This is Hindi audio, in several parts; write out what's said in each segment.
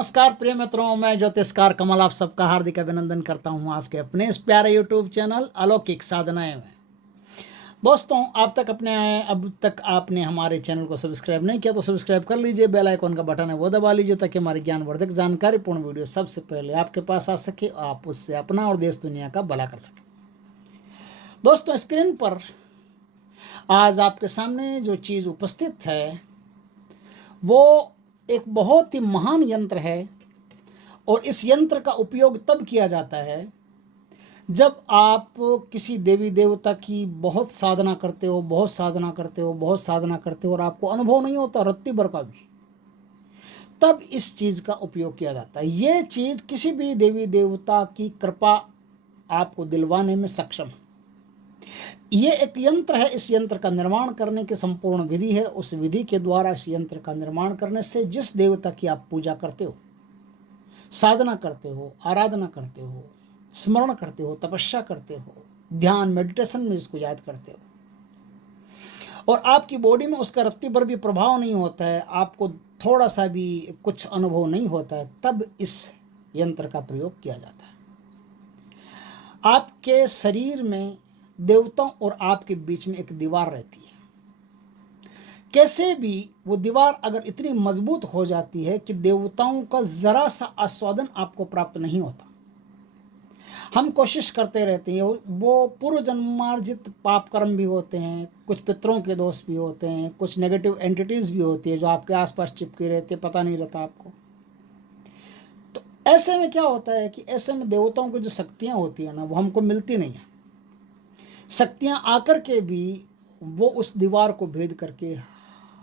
नमस्कार प्रिय मित्रों, मैं ज्योतिषकार कमल आप सबका हार्दिक अभिनंदन करता हूं आपके अपने इस प्यारे यूट्यूब चैनल अलौकिक साधनाएं में। दोस्तों, अब तक आपने हमारे चैनल को सब्सक्राइब नहीं किया तो सब्सक्राइब कर लीजिए। बेल आइकन का बटन है वो दबा लीजिए ताकि हमारी ज्ञानवर्धक जानकारीपूर्ण वीडियो सबसे पहले आपके पास आ सके, आप उससे अपना और देश दुनिया का भला कर सकें। दोस्तों, स्क्रीन पर आज आपके सामने जो चीज़ उपस्थित है वो एक बहुत ही महान यंत्र है और इस यंत्र का उपयोग तब किया जाता है जब आप किसी देवी देवता की बहुत साधना करते हो और आपको अनुभव नहीं होता रत्ती भर का भी, तब इस चीज़ का उपयोग किया जाता है। ये चीज़ किसी भी देवी देवता की कृपा आपको दिलवाने में सक्षम है। ये एक यंत्र है। इस यंत्र का निर्माण करने की संपूर्ण विधि है। उस विधि के द्वारा इस यंत्र का निर्माण करने से जिस देवता की आप पूजा करते हो, साधना करते हो, आराधना करते हो, स्मरण करते हो, तपस्या करते हो, ध्यान मेडिटेशन में इसको याद करते हो और आपकी बॉडी में उसका रत्ती भर भी प्रभाव नहीं होता है, आपको थोड़ा सा भी कुछ अनुभव नहीं होता है, तब इस यंत्र का प्रयोग किया जाता है। आपके शरीर में देवताओं और आपके बीच में एक दीवार रहती है। कैसे भी वो दीवार अगर इतनी मजबूत हो जाती है कि देवताओं का जरा सा आस्वादन आपको प्राप्त नहीं होता। हम कोशिश करते रहते हैं, वो पूर्व जन्मार्जित पाप कर्म भी होते हैं, कुछ पितरों के दोष भी होते हैं, कुछ नेगेटिव एंटिटीज भी होती है जो आपके आसपास चिपके रहते, पता नहीं रहता आपको। तो ऐसे में क्या होता है कि ऐसे में देवताओं की जो शक्तियाँ होती है ना, वो हमको मिलती नहीं है। शक्तियाँ आकर के भी वो उस दीवार को भेद करके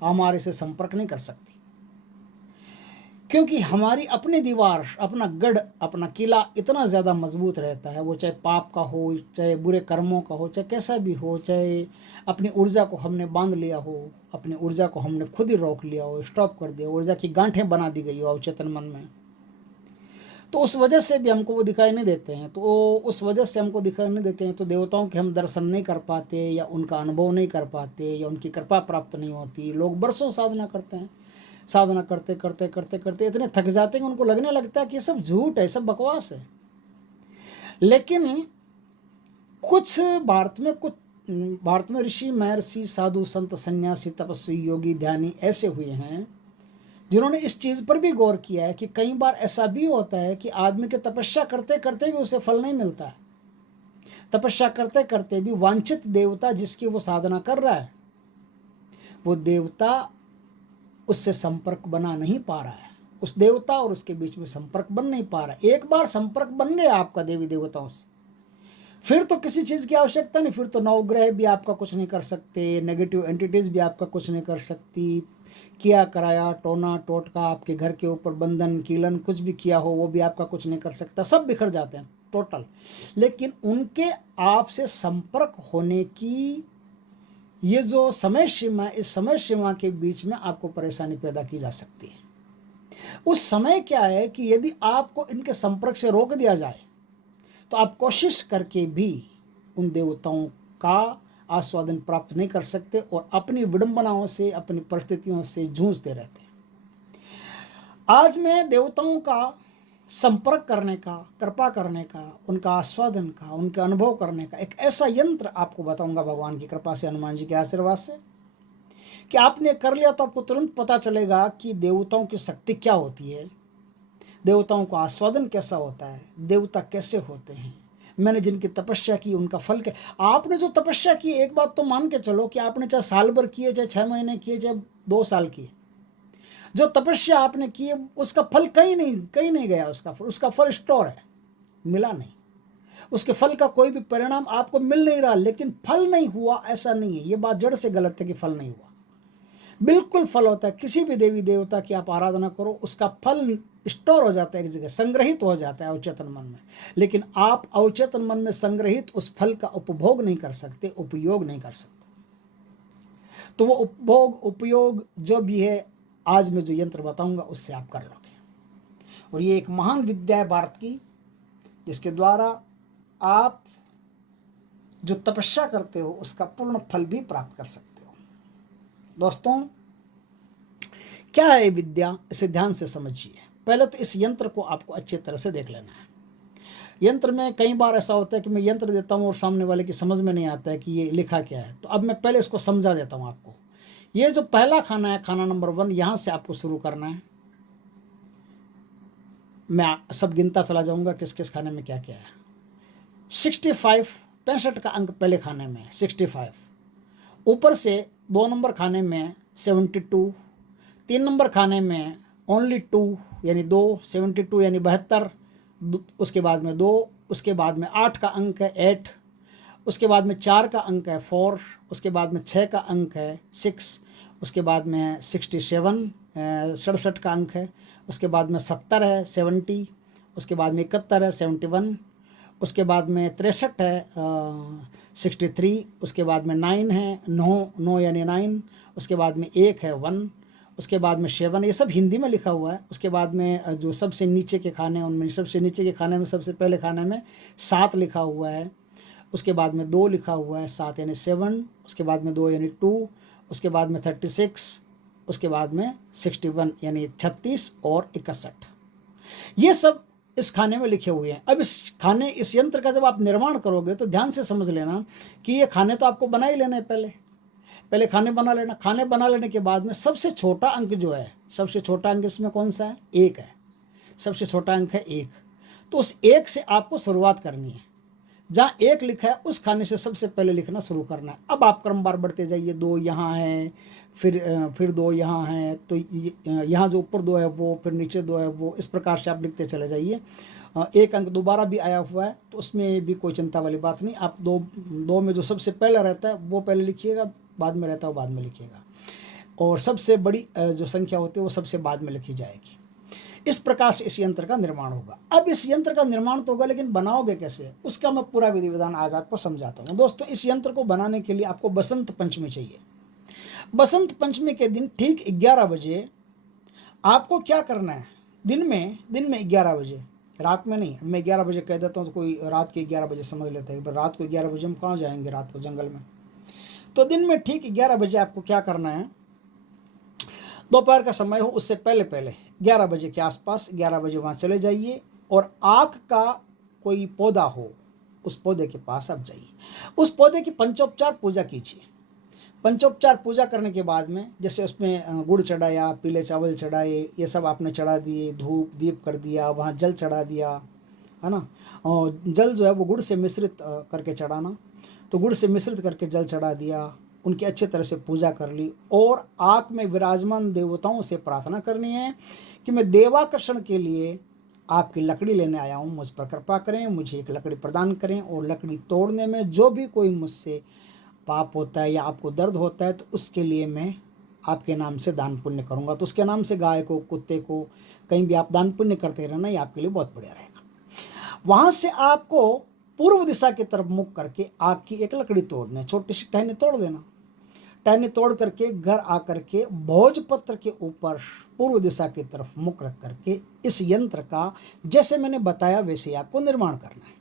हमारे से संपर्क नहीं कर सकती, क्योंकि हमारी अपनी दीवार, अपना गढ़, अपना किला इतना ज़्यादा मजबूत रहता है। वो चाहे पाप का हो, चाहे बुरे कर्मों का हो, चाहे कैसा भी हो, चाहे अपनी ऊर्जा को हमने बांध लिया हो, अपनी ऊर्जा को हमने खुद ही रोक लिया हो, स्टॉप कर दिया, ऊर्जा की गांठें बना दी गई हो अवचेतन मन में, तो उस वजह से भी हमको वो दिखाई नहीं देते हैं। तो देवताओं के हम दर्शन नहीं कर पाते या उनका अनुभव नहीं कर पाते या उनकी कृपा प्राप्त नहीं होती। लोग बरसों साधना करते हैं, साधना करते करते करते करते इतने थक जाते हैं कि उनको लगने लगता है कि ये सब झूठ है, सब बकवास है। लेकिन कुछ भारत में ऋषि, महर्षि, साधु, संत, सन्यासी, तपस्वी, योगी, ध्यानी ऐसे हुए हैं जिन्होंने इस चीज़ पर भी गौर किया है कि कई बार ऐसा भी होता है कि आदमी के तपस्या करते करते भी उसे फल नहीं मिलता है। तपस्या करते करते भी वांछित देवता जिसकी वो साधना कर रहा है, वो देवता उससे संपर्क बना नहीं पा रहा है। उस देवता और उसके बीच में संपर्क बन नहीं पा रहा है। एक बार संपर्क बन गया आपका देवी देवताओं से, फिर तो किसी चीज़ की आवश्यकता नहीं। फिर तो नवग्रह भी आपका कुछ नहीं कर सकते, नेगेटिव एंटिटीज़ भी आपका कुछ नहीं कर सकती। किया कराया, टोना टोटका, आपके घर के ऊपर बंधन कीलन कुछ भी किया हो वो भी आपका कुछ नहीं कर सकता, सब बिखर जाते हैं टोटल। लेकिन उनके आपसे संपर्क होने की ये जो समय सीमा, इस समय सीमा के बीच में आपको परेशानी पैदा की जा सकती है। उस समय क्या है कि यदि आपको इनके संपर्क से रोक दिया जाए तो आप कोशिश करके भी उन देवताओं का आस्वादन प्राप्त नहीं कर सकते और अपनी विडंबनाओं से, अपनी परिस्थितियों से जूझते रहते हैं। आज मैं देवताओं का संपर्क करने का, कृपा करने का, उनका आस्वादन का, उनके अनुभव करने का एक ऐसा यंत्र आपको बताऊंगा भगवान की कृपा से, हनुमान जी के आशीर्वाद से, कि आपने कर लिया तो आपको तुरंत पता चलेगा कि देवताओं की शक्ति क्या होती है, देवताओं का आस्वादन कैसा होता है, देवता कैसे होते हैं। मैंने जिनकी तपस्या की उनका फल क्या। आपने जो तपस्या की, एक बात तो मान के चलो कि आपने चाहे साल भर किए, चाहे 6 महीने किए, चाहे 2 साल किए, जो तपस्या आपने की उसका फल कहीं नहीं गया। उसका फल स्टोर है, मिला नहीं। उसके फल का कोई भी परिणाम आपको मिल नहीं रहा, लेकिन फल नहीं हुआ ऐसा नहीं है। ये बात जड़ से गलत है कि फल नहीं हुआ। बिल्कुल फल होता है। किसी भी देवी देवता की आप आराधना करो, उसका फल स्टोर हो जाता है, एक जगह संग्रहित हो जाता है अवचेतन मन में। लेकिन आप अवचेतन मन में संग्रहित उस फल का उपभोग नहीं कर सकते, उपयोग नहीं कर सकते। तो वो उपयोग जो भी है, आज मैं जो यंत्र बताऊंगा उससे आप कर लोगे। और ये एक महान विद्या है भारत की, जिसके द्वारा आप जो तपस्या करते हो उसका पूर्ण फल भी प्राप्त कर सकते हो। दोस्तों, क्या है विद्या, इसे ध्यान से समझिए। पहले तो इस यंत्र को आपको अच्छी तरह से देख लेना है। यंत्र में कई बार ऐसा होता है कि मैं यंत्र देता हूँ और सामने वाले की समझ में नहीं आता है कि ये लिखा क्या है, तो अब मैं पहले इसको समझा देता हूँ आपको। ये जो पहला खाना है, खाना नंबर 1, यहाँ से आपको शुरू करना है। मैं सब गिनता चला जाऊँगा किस किस खाने में क्या क्या है। 65 का अंक पहले खाने में 65, ऊपर से 2 नंबर खाने में 72, 3 नंबर खाने में ओनली 2 यानी 2, 72 यानी 72, उसके बाद में 2, उसके बाद में 8 का अंक है 8, उसके बाद में 4 का अंक है 4, उसके बाद में 6 का अंक है 6, उसके बाद में 67 67 का अंक है, उसके बाद में 70 है 70, उसके बाद में 71 है 71, उसके बाद में 63 है 63, उसके बाद में 9 है 9 यानी 9, उसके बाद में 1 है 1, उसके बाद में 7, ये सब हिंदी में लिखा हुआ है। उसके बाद में जो सबसे नीचे के खाने हैं उनमें सबसे नीचे के खाने में सबसे पहले खाने में 7 लिखा हुआ है, उसके बाद में 2 लिखा हुआ है 7 यानी 7, उसके बाद में 2 यानी 2, उसके बाद में 36, उसके बाद में 61 यानी 36 और 61, ये सब इस खाने में लिखे हुए हैं। अब इस यंत्र का जब आप निर्माण करोगे तो ध्यान से समझ लेना कि ये खाने तो आपको बना ही लेने हैं, पहले खाने बना लेना। खाने बना लेने के बाद में सबसे छोटा अंक जो है, सबसे छोटा अंक इसमें कौन सा है? 1 है। सबसे छोटा अंक है 1, तो उस 1 से आपको शुरुआत करनी है। जहाँ 1 लिखा है उस खाने से सबसे पहले लिखना शुरू करना है। अब आप क्रमवार बढ़ते जाइए, 2 यहाँ है, फिर 2 यहाँ है, तो यहाँ जो ऊपर 2 है वो, फिर नीचे 2 है वो, इस प्रकार से आप लिखते चले जाइए। 1 अंक दोबारा भी आया हुआ है तो उसमें भी कोई चिंता वाली बात नहीं। आप 2 में जो सबसे पहला रहता है वो पहले लिखिएगा, बाद में रहता है वो बाद में लिखिएगा, और सबसे बड़ी जो संख्या होती है वो सबसे बाद में लिखी जाएगी। इस प्रकार से इस यंत्र का निर्माण होगा। अब इस यंत्र का निर्माण तो होगा, लेकिन बनाओगे कैसे, उसका मैं पूरा विधि विधान आज आपको समझाता हूँ। दोस्तों, इस यंत्र को बनाने के लिए आपको बसंत पंचमी चाहिए। बसंत पंचमी के दिन ठीक 11 बजे आपको क्या करना है, दिन में 11 बजे, रात में नहीं। मैं 11 बजे कह देता हूँ तो कोई रात के 11 बजे समझ लेता है, पर रात को 11 बजे हम कहाँ जाएंगे रात को जंगल में। तो दिन में ठीक 11 बजे आपको क्या करना है, दोपहर का समय हो उससे पहले 11 बजे के आसपास 11 बजे वहाँ चले जाइए, और आक का कोई पौधा हो उस पौधे के पास आप जाइए। उस पौधे की पंचोपचार पूजा कीजिए। पंचोपचार पूजा करने के बाद में, जैसे उसमें गुड़ चढ़ाया, पीले चावल चढ़ाए, ये सब आपने चढ़ा दिए, धूप दीप कर दिया, वहाँ जल चढ़ा दिया, है ना। और जल जो है वो गुड़ से मिश्रित करके चढ़ाना, तो गुड़ से मिश्रित करके जल चढ़ा दिया, उनकी अच्छी तरह से पूजा कर ली, और आँख में विराजमान देवताओं से प्रार्थना करनी है कि मैं देवाकर्षण के लिए आपकी लकड़ी लेने आया हूँ, मुझ पर कृपा करें, मुझे एक लकड़ी प्रदान करें, और लकड़ी तोड़ने में जो भी कोई मुझसे पाप होता है या आपको दर्द होता है तो उसके लिए मैं आपके नाम से दान पुण्य करूँगा। तो उसके नाम से गाय को, कुत्ते को, कहीं भी आप दान पुण्य करते रहना, ये आपके लिए बहुत बढ़िया रहेगा। वहाँ से आपको पूर्व दिशा की तरफ मुख करके आग की एक लकड़ी तोड़ना है, छोटी सी टहनी तोड़ देना। टहनी तोड़ करके घर आकर के भोजपत्र के ऊपर पूर्व दिशा की तरफ मुख रख करके इस यंत्र का जैसे मैंने बताया वैसे आपको निर्माण करना है।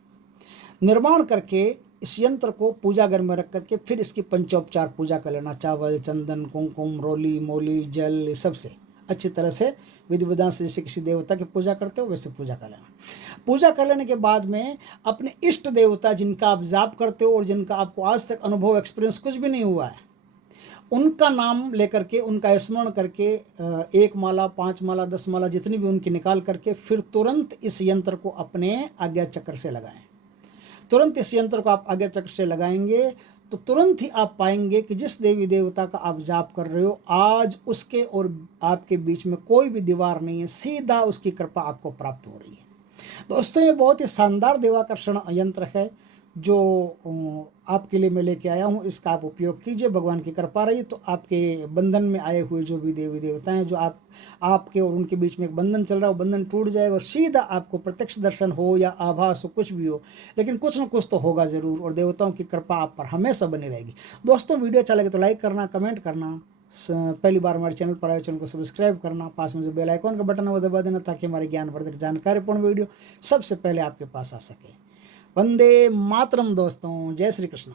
निर्माण करके इस यंत्र को पूजा घर में रख करके फिर इसकी पंचोपचार पूजा कर लेना। चावल, चंदन, कुमकुम, रोली, मोली, जल, सबसे अच्छी तरह से विधि विधान से जैसे किसी देवता की पूजा करते हो वैसे पूजा कर लेना। पूजा कर लेने के बाद में अपने इष्ट देवता जिनका आप जाप करते हो और जिनका आपको आज तक अनुभव एक्सपीरियंस कुछ भी नहीं हुआ है, उनका नाम लेकर के, उनका स्मरण करके 1 माला, 5 माला, 10 माला जितनी भी उनकी निकाल करके फिर तुरंत इस यंत्र को अपने आज्ञा चक्र से लगाएं। तुरंत इस यंत्र को आप आज्ञा चक्र से लगाएंगे तो तुरंत ही आप पाएंगे कि जिस देवी देवता का आप जाप कर रहे हो आज उसके और आपके बीच में कोई भी दीवार नहीं है, सीधा उसकी कृपा आपको प्राप्त हो रही है। दोस्तों, ये बहुत ही शानदार देवाकर्षण यंत्र है जो आपके लिए मैं लेके आया हूँ। इसका आप उपयोग कीजिए, भगवान की कृपा रही तो आपके बंधन में आए हुए जो भी देवी देवता हैं, जो आपके और उनके बीच में एक बंधन चल रहा है, वो बंधन टूट जाएगा और सीधा आपको प्रत्यक्ष दर्शन हो या आभास हो, कुछ भी हो, लेकिन कुछ ना कुछ तो होगा ज़रूर, और देवताओं की कृपा आप पर हमेशा बनी रहेगी। दोस्तों, वीडियो अच्छा लगे तो लाइक करना, कमेंट करना, पहली बार हमारे चैनल पर आए चैनल को सब्सक्राइब करना, पास में जो बेल आइकॉन का बटन है वो दबा देना ताकि हमारे ज्ञानवर्धक जानकारीपूर्ण वीडियो सबसे पहले आपके पास आ सके। वंदे मातरम दोस्तों, जय श्री कृष्ण।